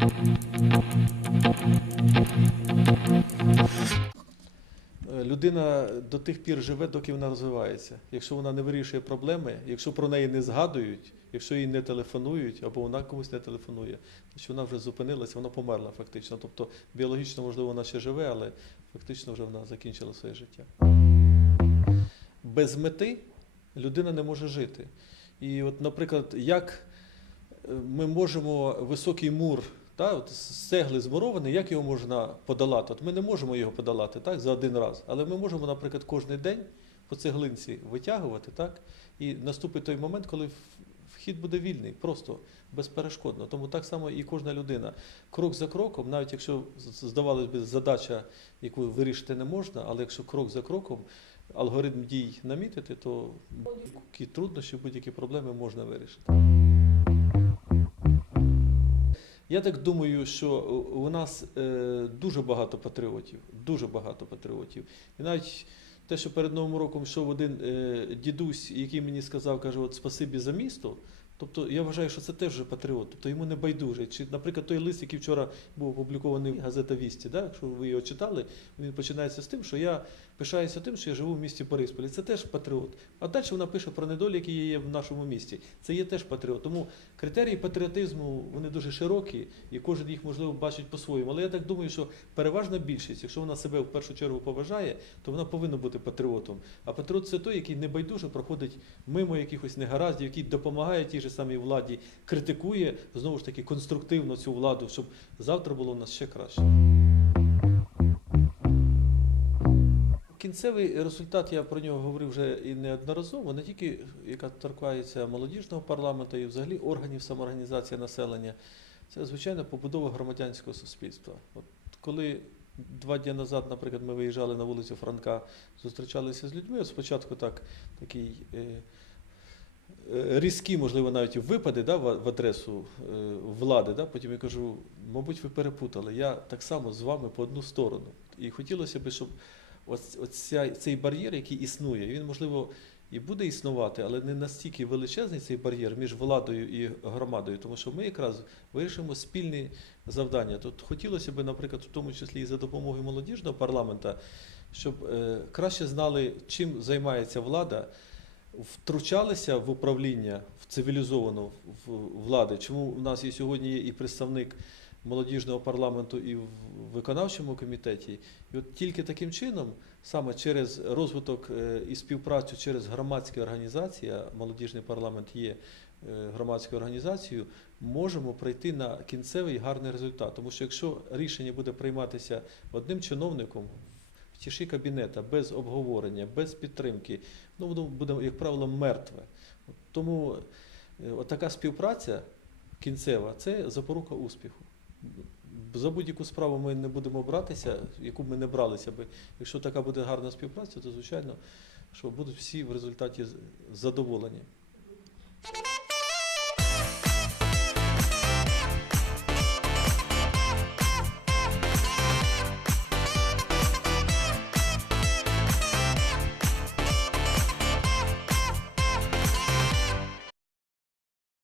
Е, Людина до тих пір живе, доки вона розвивається. Якщо вона не вирішує проблеми, якщо про неї не згадують, якщо їй не телефонують або вона комусь не телефонує, значить вона вже зупинилася, вона померла фактично. Тобто біологічно, можливо, вона ще живе, але фактично вже вона закінчила своє життя. Без мети людина не може жити. І от, наприклад, як е, ми можемо високий мур, та, от з цегли змурований, як його можна подолати? От ми не можемо його подолати так, за один раз, але ми можемо, наприклад, кожен день по цеглинці витягувати, так, і наступить той момент, коли вхід буде вільний, просто безперешкодно. Тому так само і кожна людина. Крок за кроком, навіть якщо здавалось би, задача, яку вирішити не можна, але якщо крок за кроком алгоритм дій намітити, то будь-які труднощі, будь-які проблеми можна вирішити. Я так думаю, що у нас е, дуже багато патріотів, дуже багато патріотів. І навіть те, що перед Новим роком йшов один е, дідусь, який мені сказав, каже, от спасибі за місто. Тобто я вважаю, що це теж вже патріот, тобто йому не байдуже. Чи, наприклад, той лист, який вчора був опублікований в газета Вісті, да? якщо ви його читали, він починається з тим, що я пишаюся тим, що я живу в місті Борисполі. Це теж патріот. А далі вона пише про недолі, які є в нашому місті. Це є теж патріот. Тому критерії патріотизму вони дуже широкі, і кожен їх можливо бачить по-своєму. Але я так думаю, що переважна більшість, якщо вона себе в першу чергу поважає, то вона повинна бути патріотом. А патріот це той, який небайдуже проходить мимо якихось негараздів, який допомагає тій же самій владі, критикує знову ж таки конструктивно цю владу, щоб завтра було у нас ще краще. Кінцевий результат, я про нього говорив вже і неодноразово, не тільки яка торкається молодіжного парламенту і взагалі органів самоорганізації населення, це звичайно побудова громадянського суспільства. От коли два дні назад, наприклад, ми виїжджали на вулицю Франка, зустрічалися з людьми, спочатку так такий. Е, Різкі, можливо, навіть випади да, в адресу е, влади. Да? Потім я кажу, мабуть, ви перепутали. Я так само з вами по одну сторону. І хотілося б, щоб ось, оця, цей бар'єр, який існує, він, можливо, і буде існувати, але не настільки величезний цей бар'єр між владою і громадою, тому що ми якраз вирішимо спільні завдання. Тут хотілося б, наприклад, в тому числі і за допомогою молодіжного парламента, щоб е, краще знали, чим займається влада, втручалися в управління в цивілізовану влади. Чому в нас і сьогодні є і представник молодіжного парламенту і в виконавчому комітеті. І от тільки таким чином, саме через розвиток е, і співпрацю через громадські організації, молодіжний парламент є е, громадською організацією, можемо прийти на кінцевий гарний результат. Тому що якщо рішення буде прийматися одним чиновником в кабінета, без обговорення, без підтримки, ну воно буде, як правило, мертве. Тому е, така співпраця кінцева це запорука успіху. За будь-яку справу ми не будемо братися, яку б ми не бралися би. Якщо така буде гарна співпраця, то звичайно, що будуть всі в результаті задоволені.